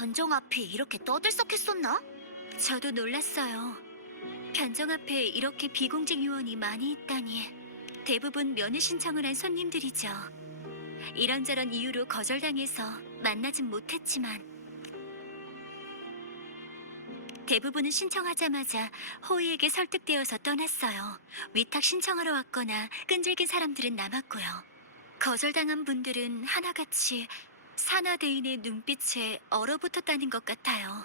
변종 앞이 이렇게 떠들썩했었나? 저도 놀랐어요. 변정 앞에 이렇게 비공직 요원이 많이 있다니. 대부분 면회 신청을 한 손님들이죠. 이런저런 이유로 거절당해서 만나진 못했지만 대부분은 신청하자마자 호의에게 설득되어서 떠났어요. 위탁 신청하러 왔거나 끈질긴 사람들은 남았고요. 거절당한 분들은 하나같이 산화대인의 눈빛에 얼어붙었다는 것 같아요.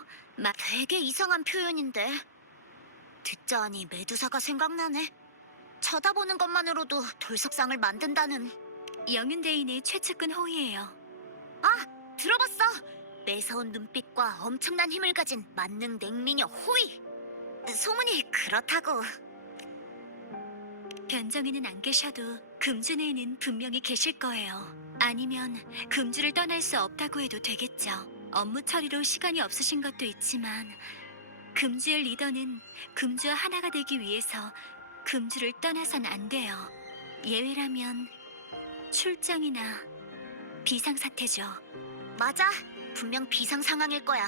되게 이상한 표현인데. 듣자하니 메두사가 생각나네. 쳐다보는 것만으로도 돌석상을 만든다는. 영윤대인의 최측근 호의예요. 아, 들어봤어. 매서운 눈빛과 엄청난 힘을 가진 만능 냉미녀 호위. 소문이 그렇다고. 변정이는 안 계셔도 금주내에는 분명히 계실 거예요. 아니면 금주를 떠날 수 없다고 해도 되겠죠. 업무 처리로 시간이 없으신 것도 있지만 금주의 리더는 금주와 하나가 되기 위해서 금주를 떠나선 안 돼요. 예외라면 출정이나 비상사태죠. 맞아. 분명 비상 상황일 거야.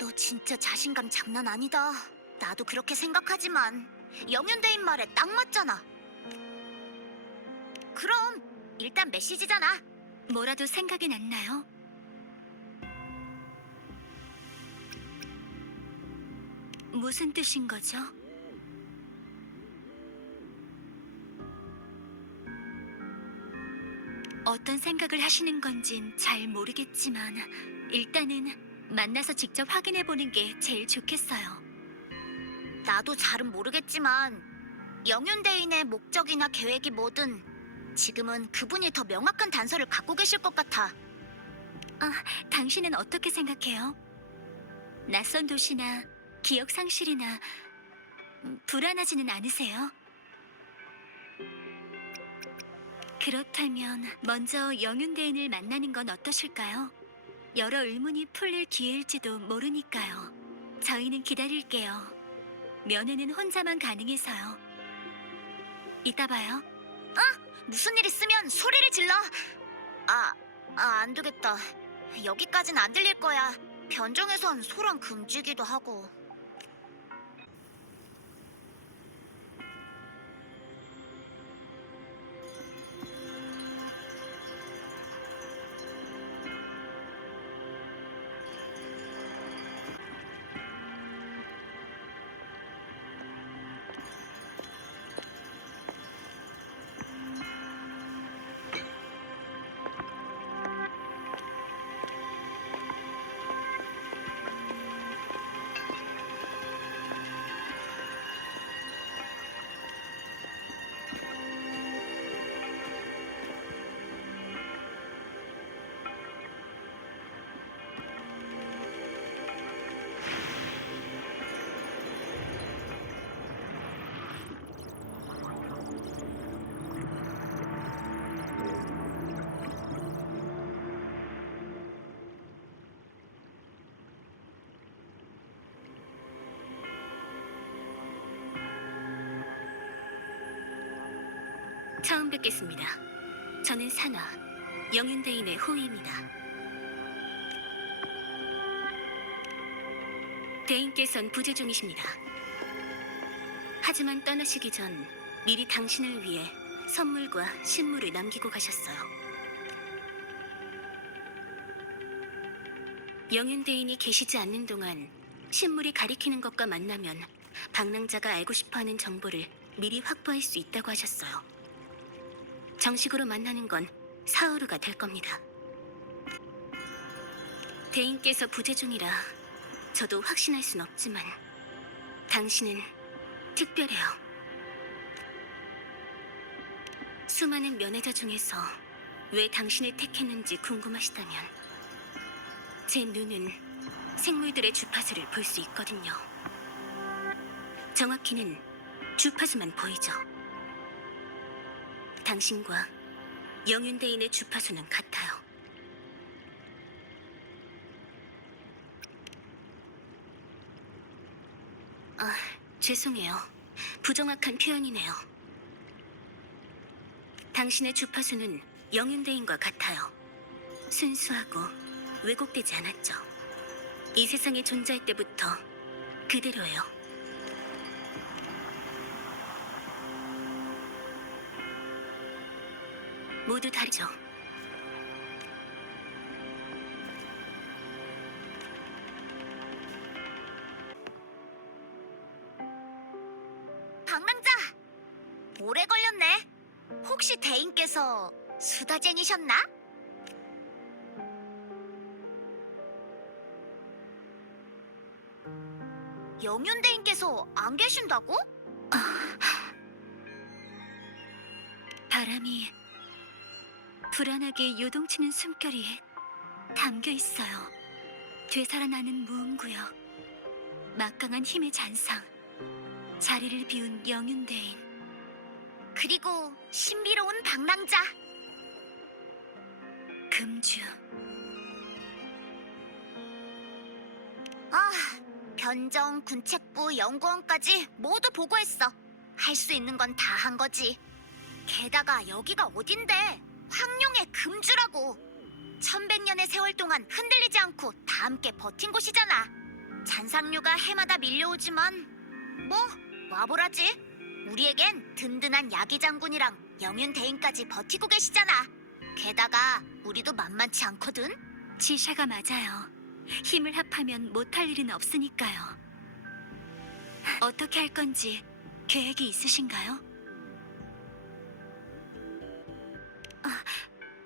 너 진짜 자신감 장난 아니다. 나도 그렇게 생각하지만 영윤대인 말에 딱 맞잖아. 그럼 일단 메시지잖아. 뭐라도 생각이 났나요? 무슨 뜻인 거죠? 어떤 생각을 하시는 건진 잘 모르겠지만 일단은 만나서 직접 확인해 보는 게 제일 좋겠어요. 나도 잘은 모르겠지만 영윤대인의 목적이나 계획이 뭐든 지금은 그분이 더 명확한 단서를 갖고 계실 것 같아. 당신은 어떻게 생각해요? 낯선 도시나 기억 상실이나 불안하지는 않으세요? 그렇다면 먼저 영윤대인을 만나는 건 어떠실까요? 여러 의문이 풀릴 기회일지도 모르니까요. 저희는 기다릴게요. 면회는 혼자만 가능해서요. 이따 봐요. 무슨 일 있으면 소리를 질러. 안 되겠다. 여기까진 안 들릴 거야. 변종에선 소랑 금지기도 하고. 처음 뵙겠습니다. 저는 산화, 영윤대인의 호위입니다. 대인께선 부재 중이십니다. 하지만 떠나시기 전 미리 당신을 위해 선물과 신물을 남기고 가셨어요. 영윤대인이 계시지 않는 동안 신물이 가리키는 것과 만나면 방랑자가 알고 싶어하는 정보를 미리 확보할 수 있다고 하셨어요. 정식으로 만나는 건 사흘후가 될 겁니다. 대인께서 부재 중이라 저도 확신할 순 없지만 당신은 특별해요. 수많은 면회자 중에서 왜 당신을 택했는지 궁금하시다면 제 눈은 생물들의 주파수를 볼 수 있거든요. 정확히는 주파수만 보이죠. 당신과 영윤대인의 주파수는 같아요. 죄송해요. 부정확한 표현이네요. 당신의 주파수는 영윤대인과 같아요. 순수하고 왜곡되지 않았죠. 이 세상에 존재할 때부터 그대로예요. 모두 다르죠. 방랑자! 오래 걸렸네. 혹시 대인께서 수다쟁이셨나? 영윤대인께서 안 계신다고? 바람이 불안하게 요동치는 숨결이 담겨 있어요. 되살아나는 무음구역, 막강한 힘의 잔상, 자리를 비운 영윤대인. 그리고 신비로운 방랑자. 금주. 아, 변정, 군책부, 연구원까지 모두 보고했어. 할 수 있는 건 다 한 거지. 게다가 여기가 어딘데? 황룡의 금주라고. 1100년의 세월 동안 흔들리지 않고 다 함께 버틴 곳이잖아. 잔상류가 해마다 밀려오지만 뭐 와보라지. 우리에겐 든든한 야기 장군이랑 영윤 대인까지 버티고 계시잖아. 게다가 우리도 만만치 않거든. 지샤가 맞아요. 힘을 합하면 못할 일은 없으니까요. 어떻게 할 건지 계획이 있으신가요?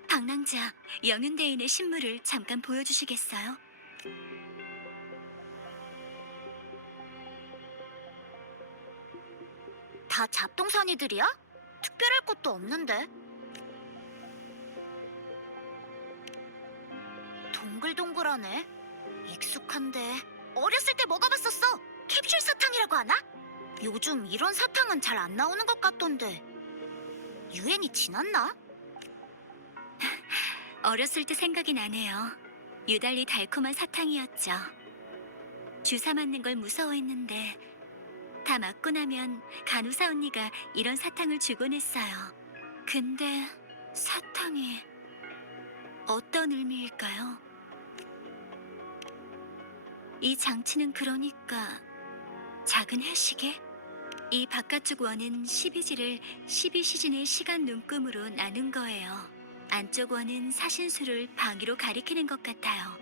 방랑자, 영윤대인의 신물을 잠깐 보여주시겠어요? 다 잡동사니들이야? 특별할 것도 없는데. 동글동글하네. 익숙한데. 어렸을 때 먹어봤었어. 캡슐 사탕이라고 하나? 요즘 이런 사탕은 잘 안 나오는 것 같던데. 유행이 지났나? 어렸을 때 생각이 나네요. 유달리 달콤한 사탕이었죠. 주사 맞는 걸 무서워했는데 다 맞고 나면 간호사 언니가 이런 사탕을 주곤 했어요. 근데 사탕이 어떤 의미일까요? 이 장치는 그러니까 작은 해시계? 이 바깥쪽 원은 12지를 12시즌의 시간 눈금으로 나눈 거예요. 안쪽 원은 사신수를 방위로 가리키는 것 같아요.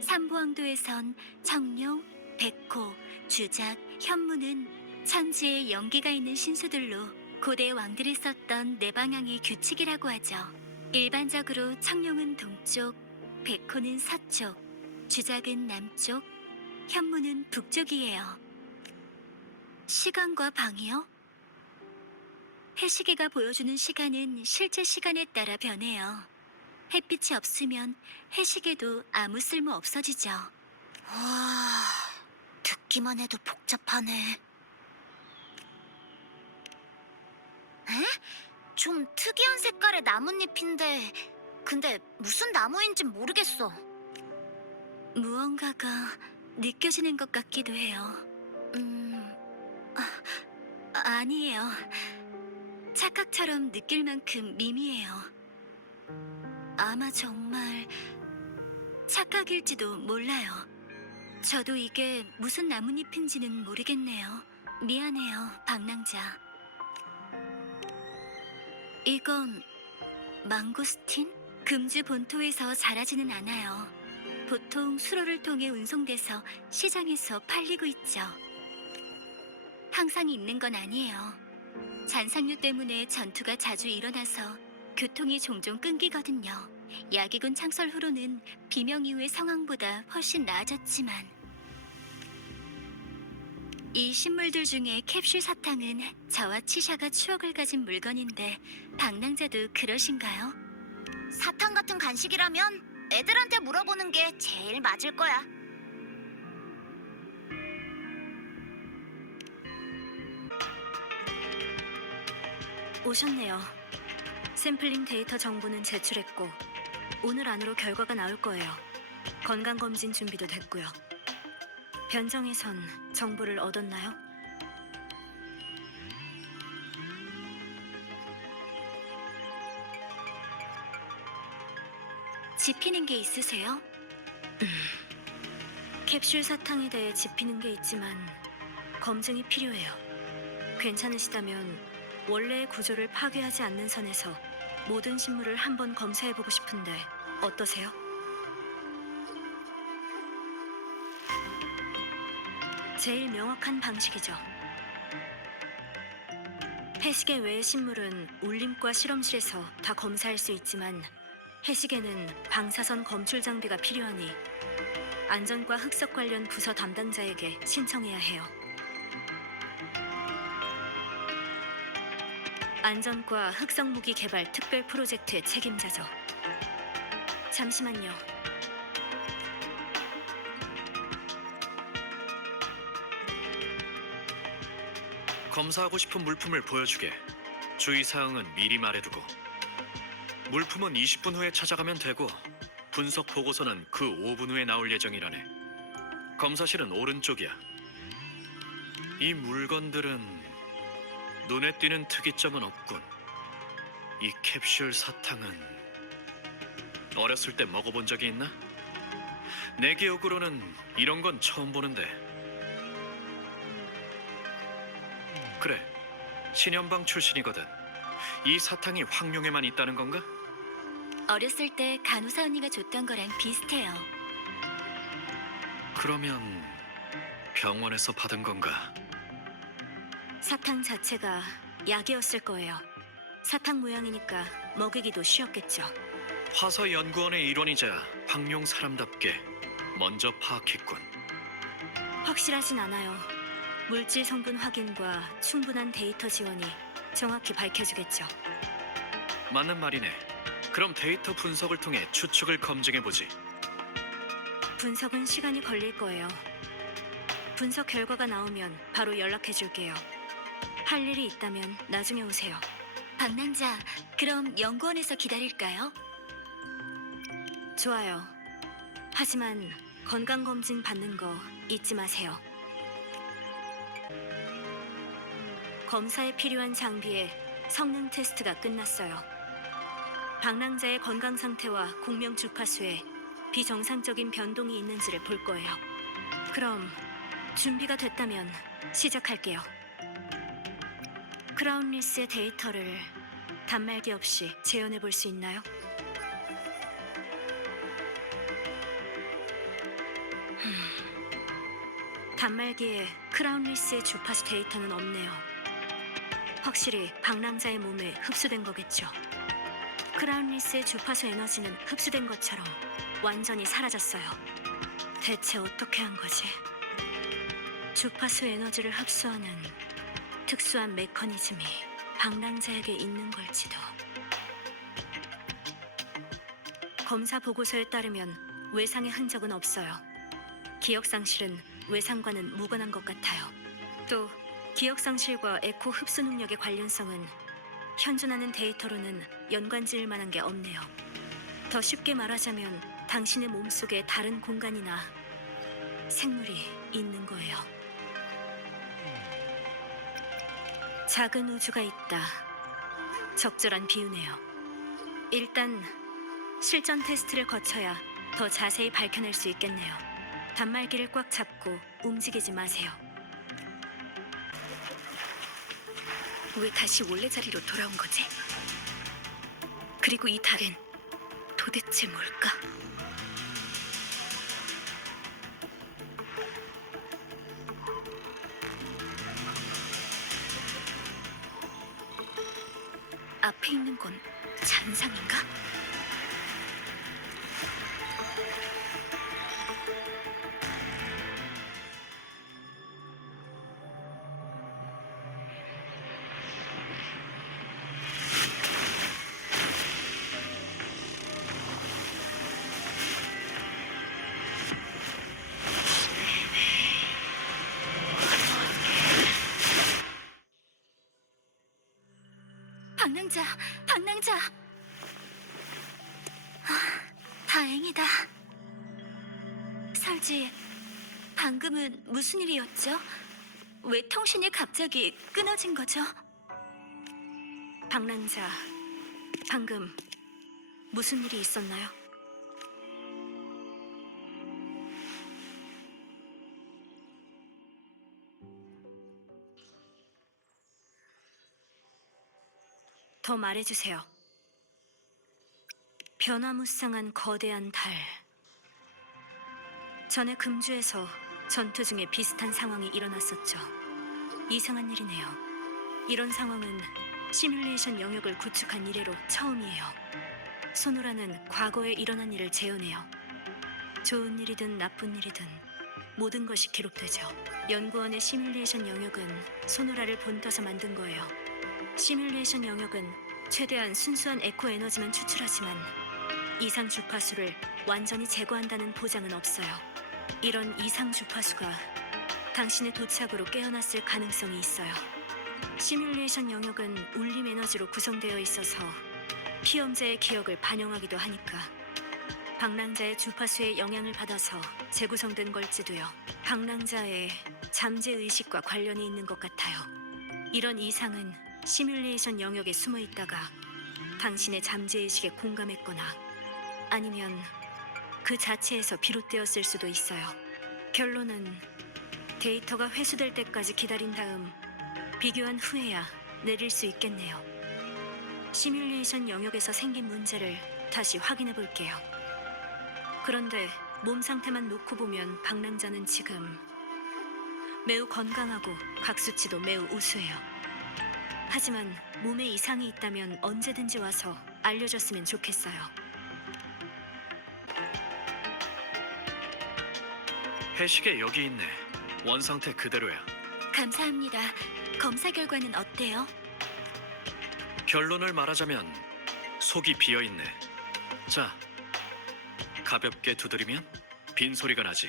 삼부왕도에선 청룡, 백호, 주작, 현무는 천지에 연기가 있는 신수들로 고대 왕들이 썼던 네 방향의 규칙이라고 하죠. 일반적으로 청룡은 동쪽, 백호는 서쪽, 주작은 남쪽, 현무는 북쪽이에요. 시간과 방이요? 해시계가 보여주는 시간은 실제 시간에 따라 변해요. 햇빛이 없으면 해시계도 아무 쓸모 없어지죠. 와, 듣기만 해도 복잡하네. 에? 좀 특이한 색깔의 나뭇잎인데, 근데 무슨 나무인진 모르겠어. 무언가가 느껴지는 것 같기도 해요. 아니에요. 착각처럼 느낄 만큼 미미해요. 아마 정말 착각일지도 몰라요. 저도 이게 무슨 나뭇잎인지는 모르겠네요. 미안해요, 방랑자. 이건 망고스틴? 금주 본토에서 자라지는 않아요. 보통 수로를 통해 운송돼서 시장에서 팔리고 있죠. 항상 있는 건 아니에요. 잔상류 때문에 전투가 자주 일어나서 교통이 종종 끊기거든요. 야기군 창설 후로는 비명 이후의 상황보다 훨씬 나아졌지만 이 신물들 중에 캡슐 사탕은 저와 치샤가 추억을 가진 물건인데 방랑자도 그러신가요? 사탕 같은 간식이라면 애들한테 물어보는 게 제일 맞을 거야. 오셨네요. 샘플링 데이터 정보는 제출했고 오늘 안으로 결과가 나올 거예요. 건강검진 준비도 됐고요. 변정에선 정보를 얻었나요? 짚히는 게 있으세요? 캡슐 사탕에 대해 짚히는 게 있지만 검증이 필요해요. 괜찮으시다면 원래의 구조를 파괴하지 않는 선에서 모든 신물을 한번 검사해보고 싶은데 어떠세요? 제일 명확한 방식이죠. 해시계 외의 신물은 울림과 실험실에서 다 검사할 수 있지만 해시계는 방사선 검출 장비가 필요하니 안전과 흑석 관련 부서 담당자에게 신청해야 해요. 안전과 흑석 무기 개발 특별 프로젝트의 책임자죠. 잠시만요. 검사하고 싶은 물품을 보여주게. 주의사항은 미리 말해두고. 물품은 20분 후에 찾아가면 되고 분석 보고서는 그 5분 후에 나올 예정이라네. 검사실은 오른쪽이야. 이 물건들은 눈에 띄는 특이점은 없군. 이 캡슐 사탕은 어렸을 때 먹어본 적이 있나? 내 기억으로는 이런 건 처음 보는데. 그래, 신현방 출신이거든. 이 사탕이 황룡에만 있다는 건가? 어렸을 때 간호사 언니가 줬던 거랑 비슷해요. 그러면 병원에서 받은 건가? 사탕 자체가 약이었을 거예요. 사탕 모양이니까 먹이기도 쉬웠겠죠. 화서 연구원의 일원이자 황룡 사람답게 먼저 파악했군. 확실하진 않아요. 물질 성분 확인과 충분한 데이터 지원이 정확히 밝혀주겠죠. 맞는 말이네. 그럼 데이터 분석을 통해 추측을 검증해보지. 분석은 시간이 걸릴 거예요. 분석 결과가 나오면 바로 연락해줄게요. 할 일이 있다면 나중에 오세요. 방랑자, 그럼 연구원에서 기다릴까요? 좋아요. 하지만 건강검진 받는 거 잊지 마세요. 검사에 필요한 장비의 성능 테스트가 끝났어요. 방랑자의 건강 상태와 공명 주파수에 비정상적인 변동이 있는지를 볼 거예요. 그럼 준비가 됐다면 시작할게요. 크라운 리스의 데이터를 단말기 없이 재현해 볼 수 있나요? 단말기에 크라운 리스의 주파수 데이터는 없네요. 확실히 방랑자의 몸에 흡수된 거겠죠. 크라운 리스의 주파수 에너지는 흡수된 것처럼 완전히 사라졌어요. 대체 어떻게 한 거지? 주파수 에너지를 흡수하는 특수한 메커니즘이 방랑자에게 있는 걸지도. 검사 보고서에 따르면 외상의 흔적은 없어요. 기억상실은 외상과는 무관한 것 같아요. 또 기억상실과 에코 흡수 능력의 관련성은 현존하는 데이터로는 연관지을 만한 게 없네요. 더 쉽게 말하자면 당신의 몸속에 다른 공간이나 생물이 있는 거예요. 작은 우주가 있다. 적절한 비유네요. 일단 실전 테스트를 거쳐야 더 자세히 밝혀낼 수 있겠네요. 단말기를 꽉 잡고 움직이지 마세요. 왜 다시 원래 자리로 돌아온 거지? 그리고 이 달은 도대체 뭘까? 앞에 있는 건 잔상인가? 방랑자, 방랑자. 다행이다. 설지, 방금은 무슨 일이었죠? 왜 통신이 갑자기 끊어진 거죠? 방랑자, 방금 무슨 일이 있었나요? 더 말해주세요. 변화무쌍한 거대한 달. 전에 금주에서 전투 중에 비슷한 상황이 일어났었죠. 이상한 일이네요. 이런 상황은 시뮬레이션 영역을 구축한 이래로 처음이에요. 소노라는 과거에 일어난 일을 재현해요. 좋은 일이든 나쁜 일이든 모든 것이 기록되죠. 연구원의 시뮬레이션 영역은 소노라를 본떠서 만든 거예요. 시뮬레이션 영역은 최대한 순수한 에코 에너지만 추출하지만 이상 주파수를 완전히 제거한다는 보장은 없어요. 이런 이상 주파수가 당신의 도착으로 깨어났을 가능성이 있어요. 시뮬레이션 영역은 울림 에너지로 구성되어 있어서 피험자의 기억을 반영하기도 하니까 방랑자의 주파수에 영향을 받아서 재구성된 걸지도요. 방랑자의 잠재의식과 관련이 있는 것 같아요. 이런 이상은 시뮬레이션 영역에 숨어 있다가 당신의 잠재의식에 공감했거나 아니면 그 자체에서 비롯되었을 수도 있어요. 결론은 데이터가 회수될 때까지 기다린 다음 비교한 후에야 내릴 수 있겠네요. 시뮬레이션 영역에서 생긴 문제를 다시 확인해 볼게요. 그런데 몸 상태만 놓고 보면 방랑자는 지금 매우 건강하고 각 수치도 매우 우수해요. 하지만 몸에 이상이 있다면 언제든지 와서 알려줬으면 좋겠어요. 해시계 여기 있네. 원상태 그대로야. 감사합니다. 검사 결과는 어때요? 결론을 말하자면 속이 비어있네. 자, 가볍게 두드리면 빈소리가 나지.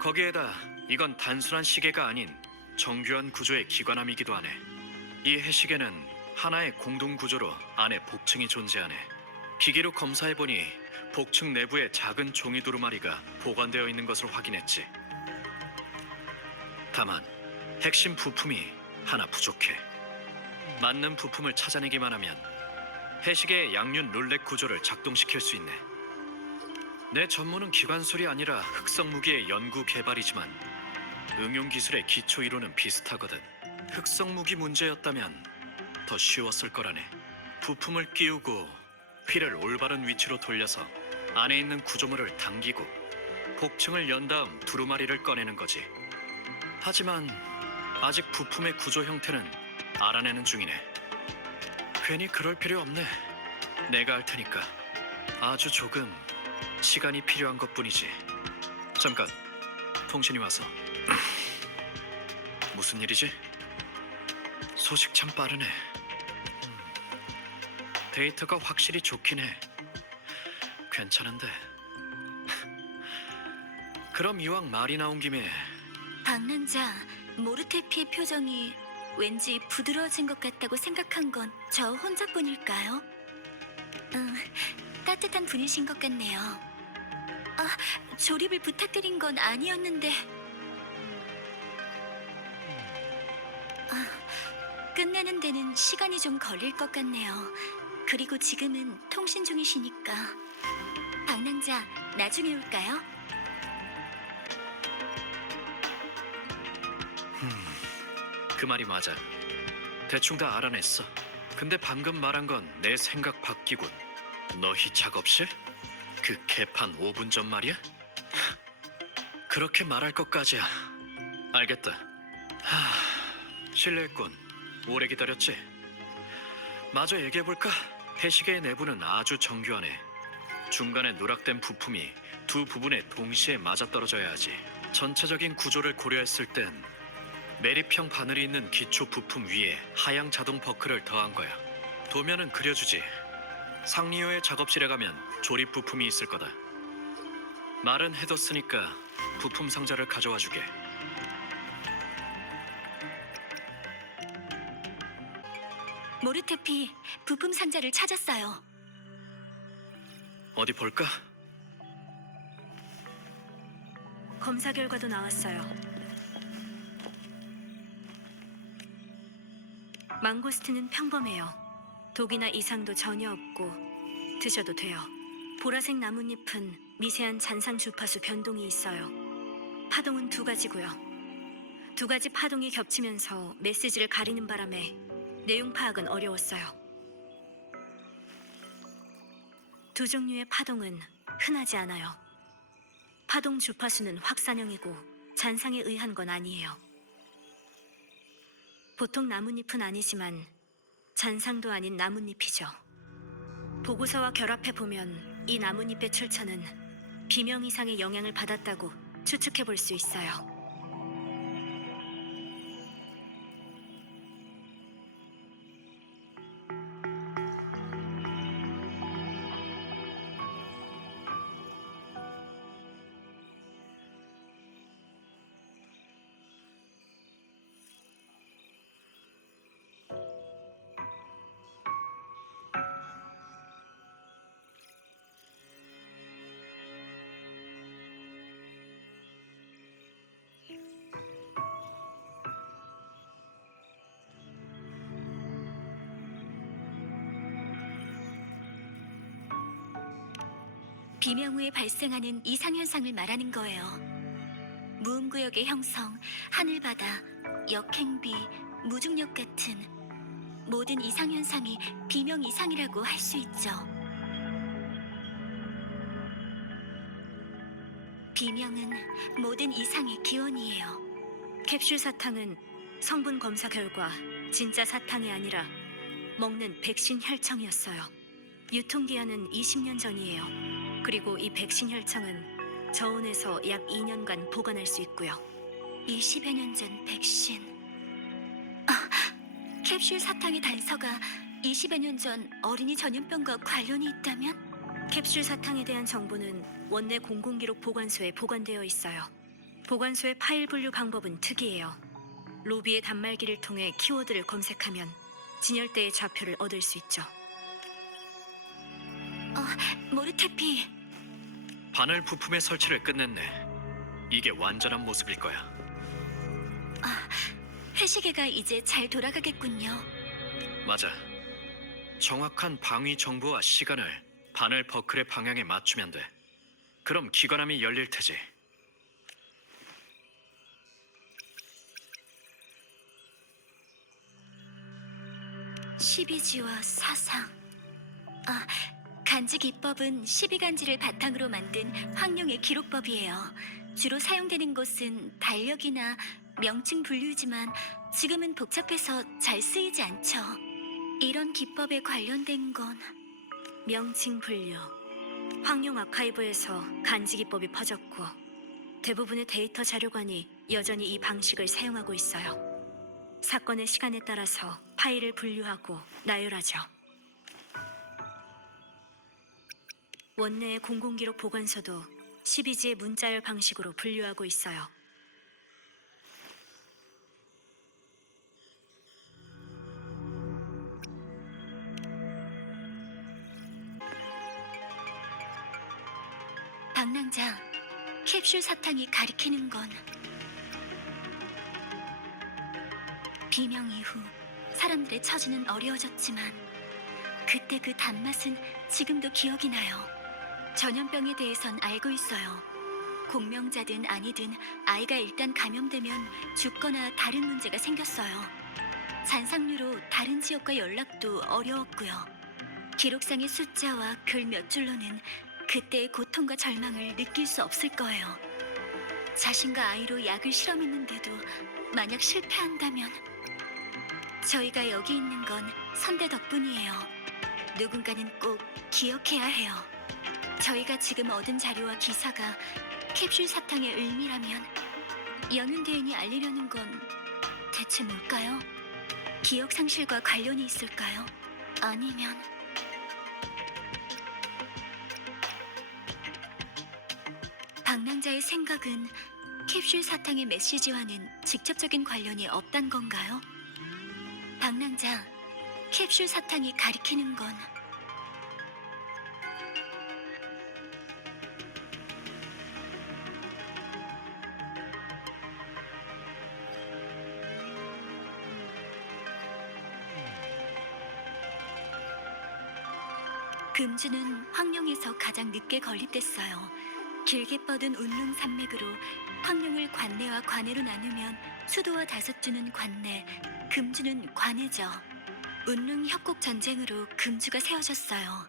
거기에다 이건 단순한 시계가 아닌 정교한 구조의 기관함이기도 하네. 이 해시계는 하나의 공동 구조로 안에 복층이 존재하네. 기계로 검사해보니 복층 내부에 작은 종이 두루마리가 보관되어 있는 것을 확인했지. 다만 핵심 부품이 하나 부족해. 맞는 부품을 찾아내기만 하면 해시계의 양륜 룰렛 구조를 작동시킬 수 있네. 내 전문은 기관술이 아니라 흑성 무기의 연구 개발이지만 응용 기술의 기초 이론은 비슷하거든. 흑성 무기 문제였다면 더 쉬웠을 거라네. 부품을 끼우고 휠을 올바른 위치로 돌려서 안에 있는 구조물을 당기고 복층을 연 다음 두루마리를 꺼내는 거지. 하지만 아직 부품의 구조 형태는 알아내는 중이네. 괜히 그럴 필요 없네. 내가 할 테니까. 아주 조금 시간이 필요한 것뿐이지. 잠깐, 통신이 와서. 무슨 일이지? 소식 참 빠르네. 데이터가 확실히 좋긴 해. 괜찮은데. 그럼 이왕 말이 나온 김에 방랑자 모르테피의 표정이 왠지 부드러워진 것 같다고 생각한 건 저 혼자뿐일까요? 따뜻한 분이신 것 같네요. 조립을 부탁드린 건 아니었는데. 끝내는 데는 시간이 좀 걸릴 것 같네요. 그리고 지금은 통신 중이시니까. 방랑자, 나중에 올까요? 그 말이 맞아. 대충 다 알아냈어. 근데 방금 말한 건 내 생각 바뀌군. 너희 작업실? 그 개판 5분 전 말이야? 그렇게 말할 것까지야. 알겠다. 실례했군. 오래 기다렸지? 마저 얘기해볼까? 해시계의 내부는 아주 정교하네. 중간에 누락된 부품이 두 부분에 동시에 맞아떨어져야 하지. 전체적인 구조를 고려했을 땐 매립형 바늘이 있는 기초 부품 위에 하향 자동 버클을 더한 거야. 도면은 그려주지. 상리호의 작업실에 가면 조립 부품이 있을 거다. 말은 해뒀으니까 부품 상자를 가져와 주게. 모르테피, 부품 상자를 찾았어요. 어디 볼까? 검사 결과도 나왔어요. 망고스틴은 평범해요. 독이나 이상도 전혀 없고 드셔도 돼요. 보라색 나뭇잎은 미세한 잔상 주파수 변동이 있어요. 파동은 두 가지고요. 두 가지 파동이 겹치면서 메시지를 가리는 바람에 내용 파악은 어려웠어요. 두 종류의 파동은 흔하지 않아요. 파동 주파수는 확산형이고 잔상에 의한 건 아니에요. 보통 나뭇잎은 아니지만 잔상도 아닌 나뭇잎이죠. 보고서와 결합해 보면 이 나뭇잎의 출처는 비명 이상의 영향을 받았다고 추측해 볼 수 있어요. 비명 후에 발생하는 이상현상을 말하는 거예요. 무음구역의 형성, 하늘바다, 역행비, 무중력 같은 모든 이상현상이 비명 이상이라고 할 수 있죠. 비명은 모든 이상의 기원이에요. 캡슐 사탕은 성분 검사 결과 진짜 사탕이 아니라 먹는 백신 혈청이었어요. 유통기한은 20년 전이에요. 그리고 이 백신 혈청은 저온에서 약 2년간 보관할 수 있고요. 20여 년 전 백신. 캡슐 사탕의 단서가 20여 년 전 어린이 전염병과 관련이 있다면? 캡슐 사탕에 대한 정보는 원내 공공기록 보관소에 보관되어 있어요. 보관소의 파일 분류 방법은 특이해요. 로비의 단말기를 통해 키워드를 검색하면 진열대의 좌표를 얻을 수 있죠. 모르테피, 바늘 부품의 설치를 끝냈네. 이게 완전한 모습일 거야. 회시계가 이제 잘 돌아가겠군요. 맞아. 정확한 방위 정보와 시간을 바늘 버클의 방향에 맞추면 돼. 그럼 기관함이 열릴 테지. 십이지와 사상. 간지 기법은 12간지를 바탕으로 만든 황룡의 기록법이에요. 주로 사용되는 것은 달력이나 명칭 분류지만 지금은 복잡해서 잘 쓰이지 않죠. 이런 기법에 관련된 건 명칭 분류. 황룡 아카이브에서 간지 기법이 퍼졌고 대부분의 데이터 자료관이 여전히 이 방식을 사용하고 있어요. 사건의 시간에 따라서 파일을 분류하고 나열하죠. 원내의 공공기록 보관소도 12지의 문자열 방식으로 분류하고 있어요. 방랑자, 캡슐 사탕이 가리키는 건 비명 이후 사람들의 처지는 어려워졌지만 그때 그 단맛은 지금도 기억이 나요. 전염병에 대해선 알고 있어요. 공명자든 아니든 아이가 일단 감염되면 죽거나 다른 문제가 생겼어요. 잔상류로 다른 지역과 연락도 어려웠고요. 기록상의 숫자와 글 몇 줄로는 그때의 고통과 절망을 느낄 수 없을 거예요. 자신과 아이로 약을 실험했는데도 만약 실패한다면 저희가 여기 있는 건 선대 덕분이에요. 누군가는 꼭 기억해야 해요. 저희가 지금 얻은 자료와 기사가 캡슐 사탕의 의미라면 연운대인이 알리려는 건 대체 뭘까요? 기억 상실과 관련이 있을까요? 아니면 방랑자의 생각은 캡슐 사탕의 메시지와는 직접적인 관련이 없단 건가요? 방랑자, 캡슐 사탕이 가리키는 건 금주는 황룡에서 가장 늦게 건립됐어요. 길게 뻗은 운릉 산맥으로 황룡을 관내와 관해로 나누면 수도와 다섯주는 관내, 금주는 관해죠. 운릉 협곡 전쟁으로 금주가 세워졌어요.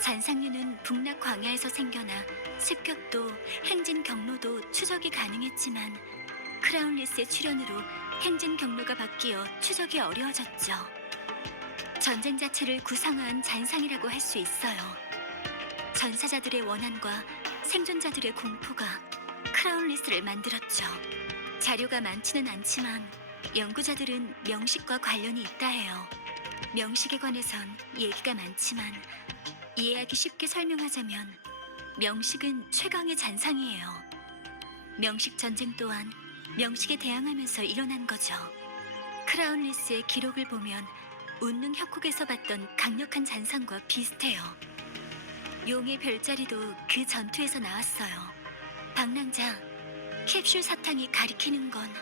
잔상류는 북락 광야에서 생겨나 습격도 행진 경로도 추적이 가능했지만 크라운리스의 출현으로 행진 경로가 바뀌어 추적이 어려워졌죠. 전쟁 자체를 구상화한 잔상이라고 할 수 있어요. 전사자들의 원한과 생존자들의 공포가 크라운리스를 만들었죠. 자료가 많지는 않지만 연구자들은 명식과 관련이 있다 해요. 명식에 관해선 얘기가 많지만 이해하기 쉽게 설명하자면 명식은 최강의 잔상이에요. 명식 전쟁 또한 명식에 대항하면서 일어난 거죠. 크라운리스의 기록을 보면 운능 협곡에서 봤던 강력한 잔상과 비슷해요. 용의 별자리도 그 전투에서 나왔어요. 방랑자, 캡슐 사탕이 가리키는 건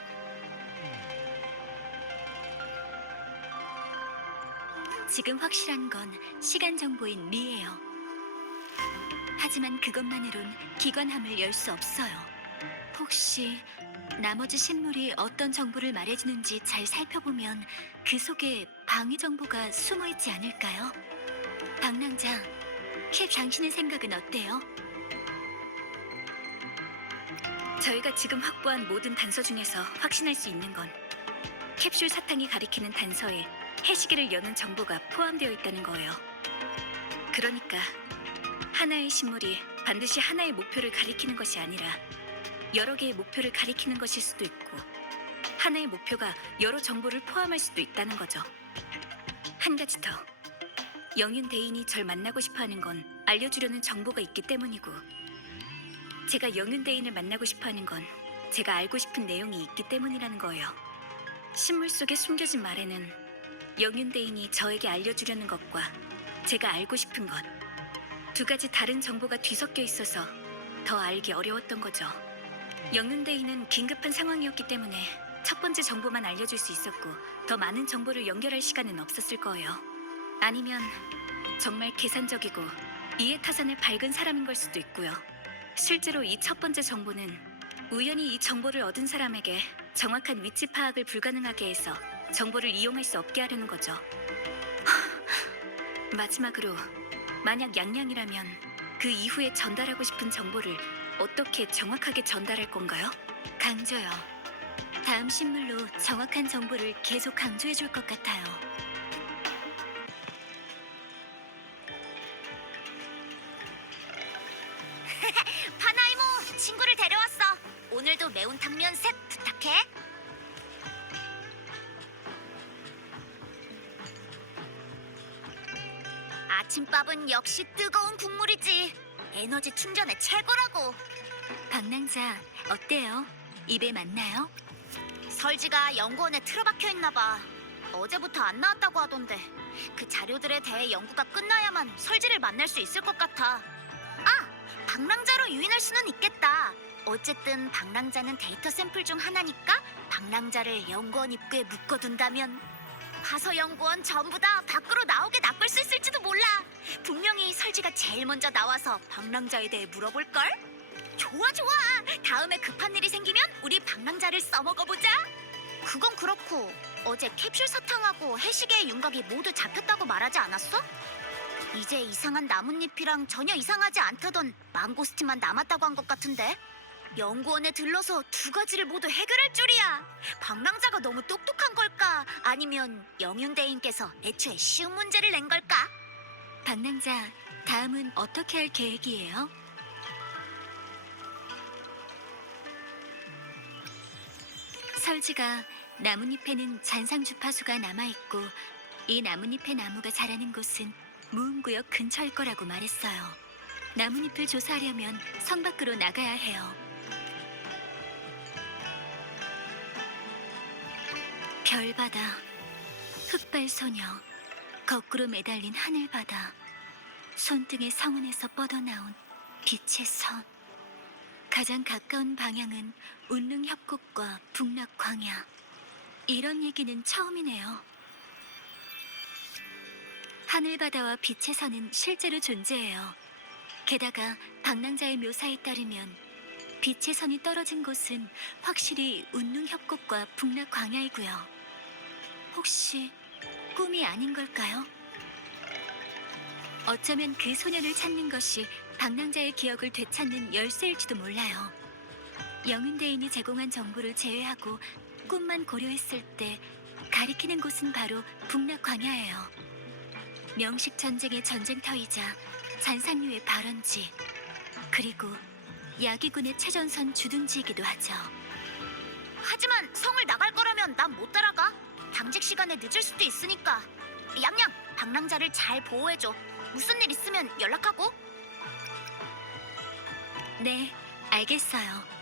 지금 확실한 건 시간 정보인 미예요. 하지만 그것만으론 기관함을 열 수 없어요. 혹시 나머지 신물이 어떤 정보를 말해주는지 잘 살펴보면 그 속에 방위 정보가 숨어 있지 않을까요? 방랑자, 캡 당신의 생각은 어때요? 저희가 지금 확보한 모든 단서 중에서 확신할 수 있는 건 캡슐 사탕이 가리키는 단서에 해시계를 여는 정보가 포함되어 있다는 거예요. 그러니까 하나의 신물이 반드시 하나의 목표를 가리키는 것이 아니라 여러 개의 목표를 가리키는 것일 수도 있고 하나의 목표가 여러 정보를 포함할 수도 있다는 거죠. 한 가지 더. 영윤 대인이 절 만나고 싶어하는 건 알려주려는 정보가 있기 때문이고 제가 영윤 대인을 만나고 싶어하는 건 제가 알고 싶은 내용이 있기 때문이라는 거예요. 신물 속에 숨겨진 말에는 영윤 대인이 저에게 알려주려는 것과 제가 알고 싶은 것 두 가지 다른 정보가 뒤섞여 있어서 더 알기 어려웠던 거죠. 영윤 대인은 긴급한 상황이었기 때문에 첫 번째 정보만 알려줄 수 있었고 더 많은 정보를 연결할 시간은 없었을 거예요. 아니면 정말 계산적이고 이해타산을 밝은 사람인 걸 수도 있고요. 실제로 이 첫 번째 정보는 우연히 이 정보를 얻은 사람에게 정확한 위치 파악을 불가능하게 해서 정보를 이용할 수 없게 하려는 거죠. 마지막으로 만약 양양이라면 그 이후에 전달하고 싶은 정보를 어떻게 정확하게 전달할 건가요? 강조요. 다음 신물로 정확한 정보를 계속 강조해 줄 것 같아요. 파나이모, 친구를 데려왔어. 오늘도 매운탕 면색 부탁해. 아침밥은 역시 뜨거운 국물이지. 에너지 충전에 최고라고. 방랑자, 어때요? 입에 맞나요? 설지가 연구원에 틀어박혀 있나 봐. 어제부터 안 나왔다고 하던데. 그 자료들에 대해 연구가 끝나야만 설지를 만날 수 있을 것 같아. 아, 방랑자로 유인할 수는 있겠다. 어쨌든 방랑자는 데이터 샘플 중 하나니까 방랑자를 연구원 입구에 묶어둔다면 가서 연구원 전부 다 밖으로 나오게 낚을 수 있을지도 몰라. 분명히 설지가 제일 먼저 나와서 방랑자에 대해 물어볼걸? 좋아 좋아. 다음에 급한 일이 생기면 우리 방랑자를 써먹어보자. 그건 그렇고 어제 캡슐 사탕하고 해시계의 윤곽이 모두 잡혔다고 말하지 않았어? 이제 이상한 나뭇잎이랑 전혀 이상하지 않다던 망고스틴만 남았다고 한 것 같은데. 연구원에 들러서 두 가지를 모두 해결할 줄이야. 방랑자가 너무 똑똑한 걸까? 아니면 영윤대인께서 애초에 쉬운 문제를 낸 걸까? 방랑자, 다음은 어떻게 할 계획이에요? 설지가 나뭇잎에는 잔상 주파수가 남아있고 이 나뭇잎의 나무가 자라는 곳은 무음구역 근처일 거라고 말했어요. 나뭇잎을 조사하려면 성 밖으로 나가야 해요. 별바다, 흑발소녀, 거꾸로 매달린 하늘바다, 손등의 성운에서 뻗어나온 빛의 선. 가장 가까운 방향은 운릉협곡과 북락광야. 이런 얘기는 처음이네요. 하늘바다와 빛의 선은 실제로 존재해요. 게다가 방랑자의 묘사에 따르면 빛의 선이 떨어진 곳은 확실히 운릉협곡과 북락광야이고요. 혹시 꿈이 아닌 걸까요? 어쩌면 그 소년을 찾는 것이 방랑자의 기억을 되찾는 열쇠일지도 몰라요. 영윤대인이 제공한 정보를 제외하고 꿈만 고려했을 때 가리키는 곳은 바로 북락 광야예요. 명식 전쟁의 전쟁터이자 잔상류의 발원지, 그리고 야기군의 최전선 주둔지이기도 하죠. 하지만 성을 나갈 거라면 난 못 따라가. 당직 시간에 늦을 수도 있으니까. 양양, 방랑자를 잘 보호해줘. 무슨 일 있으면 연락하고. 네, 알겠어요.